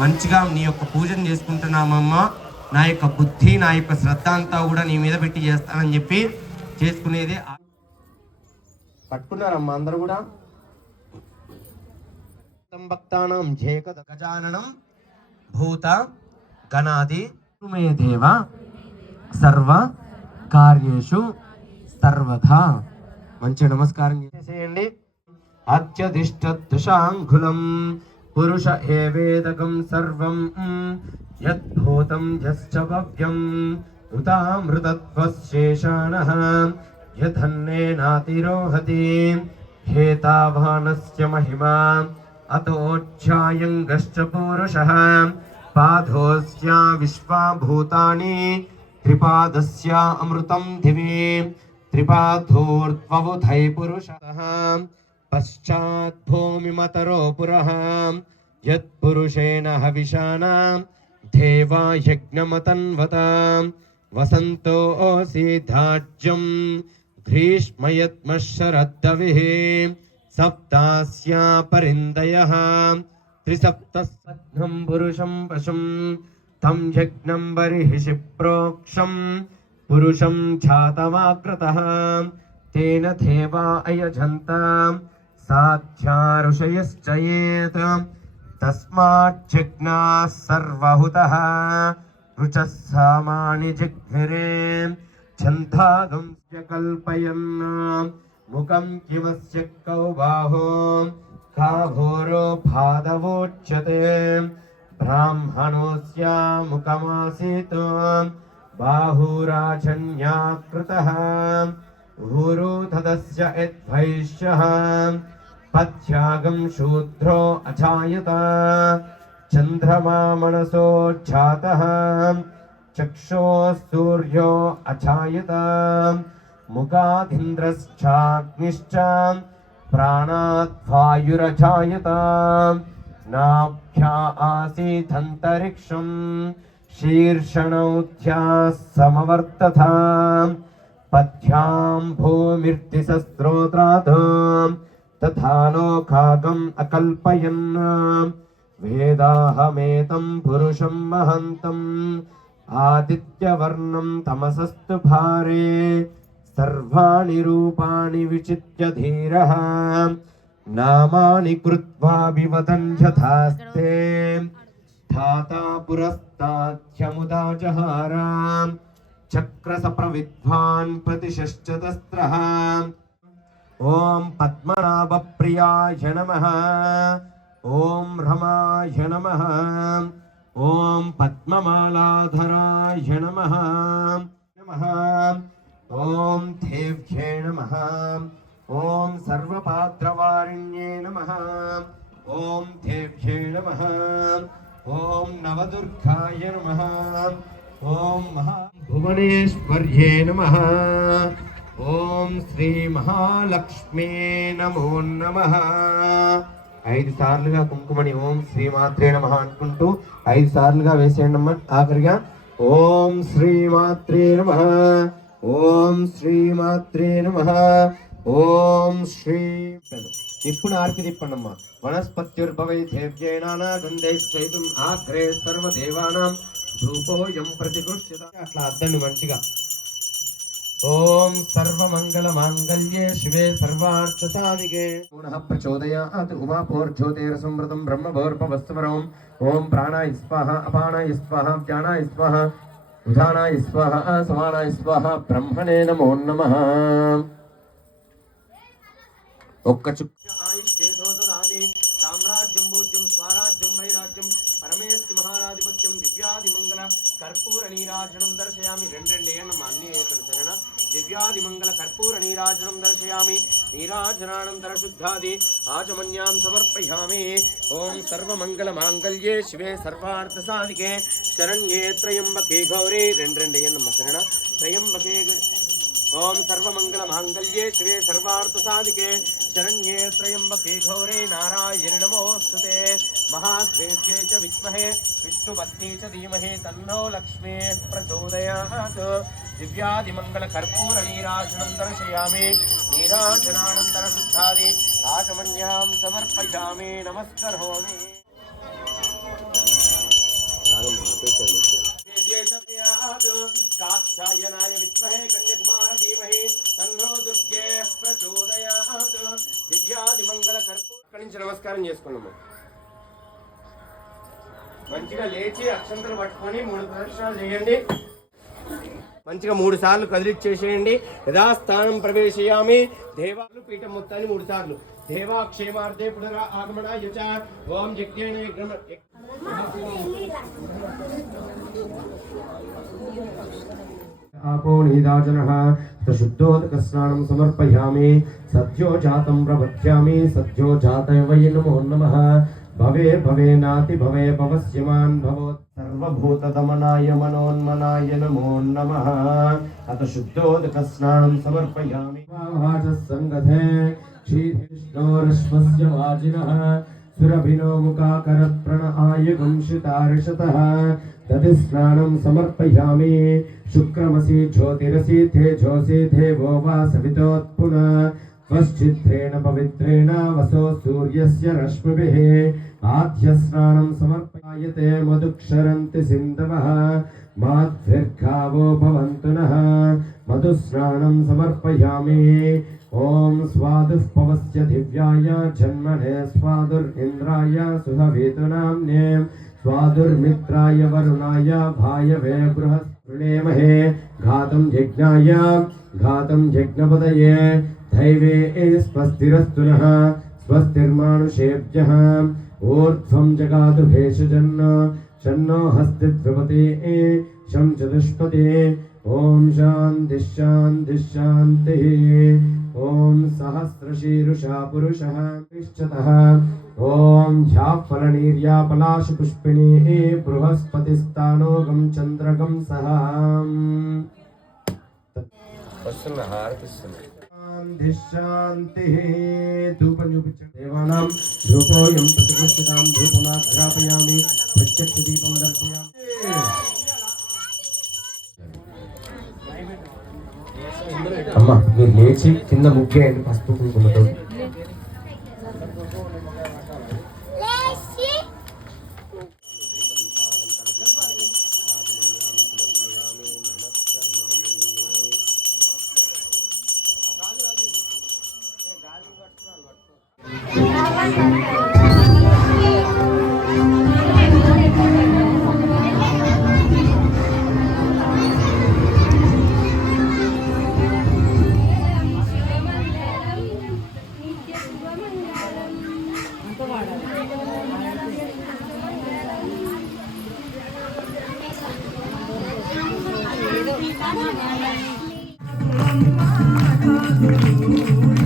మంచిగా నీ యొక్క పూజను చేసుకుంటున్నామమ్మా, నా యొక్క బుద్ధి నా యొక్క శ్రద్ధ అంతా కూడా నీ మీద పెట్టి చేస్తానని చెప్పి చేసుకునేది. పట్టుకున్నారమ్మా అందరూ కూడా. భక్తానం జేక గజాననం భూత గణాది మే దేవ సర్వ కార్యేషు సర్వదా. మంచి నమస్కారం చేసేయండి. అత్యధిష్ఠదృశాంగులం పురుష ఏవేదకం సర్వం యద్భూతం యశ్చ భవ్యం ఉతామృతత్వశేషాణః యథన్నేనాతిరోహతి హేతావానస్య మహిమా అతోచ్ఛాయంగశ్చ పురుషః పాదోస్య విశ్వభూతాని త్రిపాదస్య అమృతం దివి త్రిపాదోర్ధ్వబుధై పురుషః పశ్చాత్ భూమిమతరో పురః యత్పురుషేణ హవిషానా దేవా యజ్ఞమతన్వత వసంతోऽసి ధాజ్యం గ్రీష్మయత్మశరద్దవిః సప్తాస్యా పరిन्दయః త్రిసప్తస్వగ్నం పురుషం పశుం తం యజ్ఞం బర్హిషి ప్రోక్షం పురుషం ఛాతమాకృతః తేన దేవా అయజంత సాధ్యా ఋషయశ్చ యేత్ తస్మాజ్జజ్ఞాః సర్వహుతః రుచః సామాని జిఘ్నిరే ఛందాగం కల్పయన్ ముఖం కిమస్య కౌ బాహో కాఘోరో భాదవోచ్యతే బ్రాహ్మణోస్య ముఖమాసీత్ బాహురాజన్యాకృతః ఊరుధదస్య యద్వైశ్యః పత్యాగం శూద్రో అజాయత చంద్రమా మనసోజ్జాతః చక్షోః సూర్యో అజాయత ముఖాదింద్రశ్చాగ్నిశ్చ ప్రాణాద్ వాయురజాయత నాభ్యా ఆసీదంతరిక్షం శీర్షణౌధ్యాः సమవర్తత పద్భ్యాం భూమిర్దిశస్రోత్రాత్ తథా లోకాగం అకల్పయన్ వేదాహమేతం పురుషం మహంతం ఆదిత్యవర్ణం తమసస్తు భారే సర్వాణి రూపాణి విచిత్య ధీరః నామాని కృత్వా వివదన్ యథాస్తే ధాతా పురస్తాధ్యముదా జహార చక్రసప్రవిద్వాన్ ప్రతిశశ్చతస్రః ఓం పద్మనాభప్రియాయ నమః ఓం రమాయ నమః ఓం పద్మమాలాధరాయ నమః నమః ఓం దేవ్యే నమః ఓం సర్వపాత్రవారిణ్యే నమః ఓం దేవ్యే నమః ఓం నవదుర్గాయ నమః ఓం భువనేశ్వర్యే నమః ఓం శ్రీ మహాలక్ష్మీ నమో నమః. 5 సార్లుగా కుంకుమని ఓం శ్రీమాత్రే నమః అనుకుంటూ 5 సార్లుగా వేసేయండి అమ్మ. ఆఖరిగా ఓం శ్రీమాత్రే నమః, ఓం శ్రీమాత్రే నమః, ఓం శ్రీ. ఇప్పుడు ఆర్పి తిప్పండి అమ్మ. వనస్పత్యుర్భవై దేవ్యేనా గంధైశ్చైతుం ఆగ్రే సర్వదేవానాం ధూపోయం ప్రతిగృహ్యత. అట్లా అద్దండి మంచిగా. ఓం సర్వమంగళ మాంగళ్యే శివే సర్వార్థ సాధికే పునః ప్రచోదయాత్ ఉమాపోర్జ్యోతిరసంవృతం బ్రహ్మభోర్భవస్వరం. ఓం ప్రాణాయ స్వాహ, అపానాయ స్వాహ, వ్యానాయ స్వాహ, ఉదానాయ స్వాహ, సమానాయ స్వాహ. బ్రహ్మణే నమో నమః. ఒక్క చుక్క సామ్రాజ్యం భోజ్యం స్వరాజ్యం వైరాజ్యం పరమేశ్వరి మహారాధిపత్యం దివ్యాదిమంగళ కర్పూర నీరాజనం దర్శయామి. 2 ఏనమ్మా అన్ని సరేనా. దివ్యాదిమంగళ కర్పూర నీరాజనం దర్శయామి. నీరాజనానంతర శుద్ధాది ఆచమన్యాం సమర్పయామి. ఓం సర్వమంగళ మాంగళ్యే శివే సర్వార్థ సాధికే శరణ్యే త్రయంబకే గౌరీ. 2 ఏనమ్మా సరేనా. త్రయంబకే. ఓం సర్వమంగళ మాంగళ్యే శివే సర్వార్థ సాధికే శరణ్యే త్రయంబకే గౌరీ నారాయణి నమోస్తుతే. మహాదేవ్యే చ విద్మహే విష్ణుపత్ని చ ధీమహి తన్నో లక్ష్మీ ప్రచోదయాత్. దివ్యాదిమంగళ కర్పూర నీరాజనం దర్శయామి. నీరాజనానంతర శుద్ధాది ఆచమన్యాం సమర్పయామి. నమస్కరోమి. कात्यायनाय विद्महे कन्याकुमार धीमहि तन्नो दुर्गे प्रचोदयात् దివ్యాది మంగళ కర్పూర. ఇక్కడి నుంచి నమస్కారం చేసుకున్నాము. మంచిగా లేచి అక్షంతలు పట్టుకొని 3 ప్రదక్షిణాలు చేయండి. మంచిగా 3 సార్లు కదిలిచ్చేసేయండి. యథాస్థానం ప్రవేశయామి. దేవాలు పీఠం మొత్తాన్ని 3 సార్లు. దేవా క్షేమార్థే పునరా ఆగమనాయ చ ఓం యజ్ఞేన విగ్రహ आपो नीदाजनः शुद्धोदकस्नानं समर्पयामि. सद्यो जातं प्रबध्यामि. सद्यो जातय वै नमो नमः. भवे भवेनाति भवे भवस्यमान् भवोत्. सर्वभूतदमनाय मनोन्मनाय नमो नमः. अथ शुद्धोदकस्नानं समर्पयामि. वाचः संगते श्रीविष्णोरश्वस्य वाजिनः सुरभिनो मुखाकरत्प्रणआय गुंशितार्षतः तदिस्नानं समर्पयामि. शुक्रमसि ज्योतिरसि तेजोसि देवो वा सवितोत्पुनः त्वश्चित्रेण पवित्रेण वसो सूर्यस्य रश्मिभिः आद्यस्नानं समर्पयायते. मधुक्षरन्ति सिन्धवः माध्विर्गावो भवन्तु नः. मधुस्नानं समर्पयामि. ओम स्वादुः पवस्य दिव्याय जन्मने स्वादुरिन्द्राय सुहवेतुनाम्ने स्वादुर्मित्राय वरुणाय भायवे बृहस्पृणेमहे. घातं यज्ञाय घातं यज्ञपदये दैवे स्वस्तिरस्तु नः. स्वस्तिर्मानुषेभ्यः ऊर्ध्वं जगातु भेषजन् शन्नो हस्तिद्विपते शं चतुष्पदे. ओम शांति शांति शांतिः. ओम सहस्रशीरुषा पुरुषः तिष्ठतः. ओम ह्याफलनीर्यापलाशपुष्पिणी बृहस्पतिस्तानोगं चंद्रगं सह. शांति शांतिः. धूपं जुपितं देवानां धूपोऽयं प्रतिष्ठितां धूपमाघ्रापयामि. प्रत्यक्षदीपं दर्शयामि. అమ్మ మీరు లేచి కింద ముగ్గేయండి పసుపు కుంకుమతో. Thank you.